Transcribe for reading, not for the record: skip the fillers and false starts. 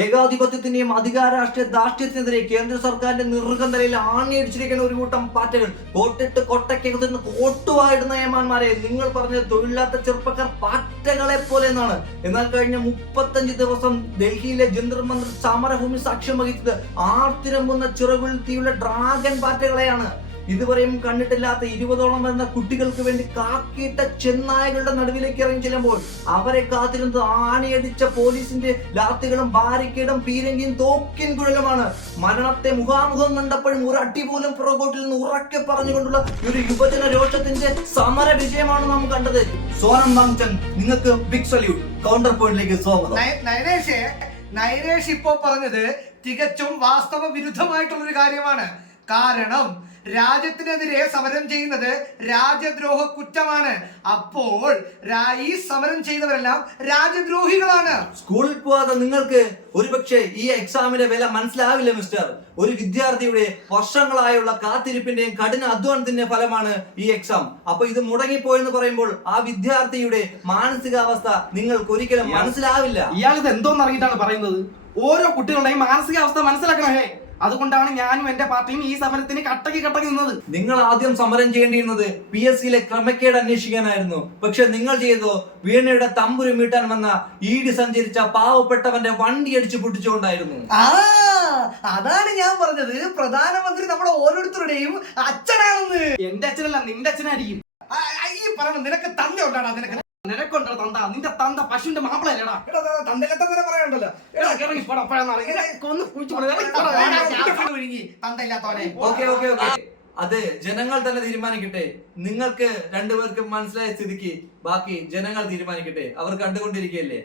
ഏകാധിപത്യത്തിന്റെയും അധികാരാഷ്ട്രീയ ധാർഷ്ട്യത്തിനെതിരെ കേന്ദ്ര സർക്കാരിന്റെ നിർഗന്ധതയിൽ ആണിയടിച്ചിരിക്കുന്ന ഒരു കൂട്ടം പാറ്റകൾ കോട്ടിട്ട് കൊട്ടയ്ക്കകത്ത് നിന്ന് കോട്ടുവായിടുന്ന ഏമാന്മാരെ നിങ്ങൾ പറഞ്ഞത് തൊഴിലില്ലാത്ത ചെറുപ്പക്കാർ പാറ്റകളെ പോലെ എന്നാണ്. എന്നാൽ കഴിഞ്ഞ 35 ദിവസം ഡൽഹിയിലെ ജന്തർ മന്ദിർ സമരഭൂമി സാക്ഷ്യം വഹിച്ചത് ആർത്തിരമ്പുന്ന ചിറകുകൾ തീയുള്ള ഡ്രാഗൺ പാറ്റകളെയാണ്. ഇതുവരെയും കണ്ടിട്ടില്ലാത്ത 20ഓളം വരുന്ന കുട്ടികൾക്ക് വേണ്ടി കാക്കിയിട്ട ചെന്നായകളുടെ നടുവിലേക്ക് ഇറങ്ങി ചെല്ലുമ്പോൾ അവരെ കാത്തിരുന്നത് ആണിയടിച്ച പോലീസിന്റെ ലാത്തികളും ബാരിക്കേഡും പീരങ്കിയും തോക്കിൻ കുഴലുമാണ്. മരണത്തെ മുഖാമുഖം കണ്ടപ്പോഴും ഒരു അടി പോലും പുറകോട്ടിൽ നിന്ന് ഉറക്കെ പറഞ്ഞുകൊണ്ടുള്ള ഒരു യുവജന രോഷത്തിന്റെ സമര വിജയമാണ് നാം കണ്ടത്. സോനം വാങ്ചൻ, നിങ്ങൾക്ക് ബിഗ് സല്യൂട്ട്. കൗണ്ടർ പോയിന്റിലേക്ക് സ്വാഗതം. നൈരേഷ് ഇപ്പോ പറഞ്ഞത് തികച്ചും വാസ്തവ വിരുദ്ധമായിട്ടുള്ളൊരു കാര്യമാണ്. കാരണം രാജ്യത്തിനെതിരെ സമരം ചെയ്യുന്നത് രാജ്യദ്രോഹ കുറ്റമാണ്. അപ്പോൾ ഈ സമരം ചെയ്തവരെല്ലാം രാജ്യദ്രോഹികളാണ്. സ്കൂളിൽ പോവാതെ നിങ്ങൾക്ക് ഒരുപക്ഷെ ഈ എക്സാമിന്റെ വില മനസ്സിലാവില്ല മിസ്റ്റർ. ഒരു വിദ്യാർത്ഥിയുടെ വർഷങ്ങളായുള്ള കാത്തിരിപ്പിന്റെയും കഠിന അധ്വാനത്തിന്റെ ഫലമാണ് ഈ എക്സാം. അപ്പൊ ഇത് മുടങ്ങിപ്പോയെന്ന് പറയുമ്പോൾ ആ വിദ്യാർത്ഥിയുടെ മാനസികാവസ്ഥ നിങ്ങൾക്ക് ഒരിക്കലും മനസ്സിലാവില്ല. ഇയാൾ ഇത് എന്തോന്ന് അറിയിട്ടാണ് പറയുന്നത്? ഓരോ കുട്ടികളുടെയും മാനസികാവസ്ഥ മനസ്സിലാക്കണേ. അതുകൊണ്ടാണ് ഞാനും എന്റെ പാർട്ടിയും ഈ സമരത്തിന് കട്ടക്ക് നിന്നത്. നിങ്ങൾ ആദ്യം സമരം ചെയ്യേണ്ടിയിരുന്നത് PSCയിലെ ക്രമക്കേട് അന്വേഷിക്കാനായിരുന്നു. പക്ഷെ നിങ്ങൾ ചെയ്തോ വീണയുടെ തമ്പുരു മീട്ടാൻ വന്ന ഈടി സഞ്ചരിച്ച പാവപ്പെട്ടവന്റെ വണ്ടി അടിച്ചു പൊട്ടിച്ചുകൊണ്ടായിരുന്നു. അതാണ് ഞാൻ പറഞ്ഞത്, പ്രധാനമന്ത്രി നമ്മുടെ ഓരോരുത്തരുടെയും അച്ഛനാണെന്ന്. എന്റെ അച്ഛനല്ല, നിന്റെ അച്ഛനായിരിക്കും. ഈ പറയണം, നിനക്ക് തന്ത ഉണ്ടാടാ? നിനക്കൊണ്ടോ തന്ത? നിന്റെ തന്ത പശുവിന്റെ മാപ്പിളല്ലേടാ? തന്തയില്ലാത്ത പറയണ്ടല്ലോ. അത് ജനങ്ങൾ തന്നെ തീരുമാനിക്കട്ടെ. നിങ്ങൾക്ക് രണ്ടുപേർക്കും മനസ്സിലായ സ്ഥിതിക്ക് ബാക്കി ജനങ്ങൾ തീരുമാനിക്കട്ടെ. അവർ കണ്ടുകൊണ്ടിരിക്കുകയല്ലേ.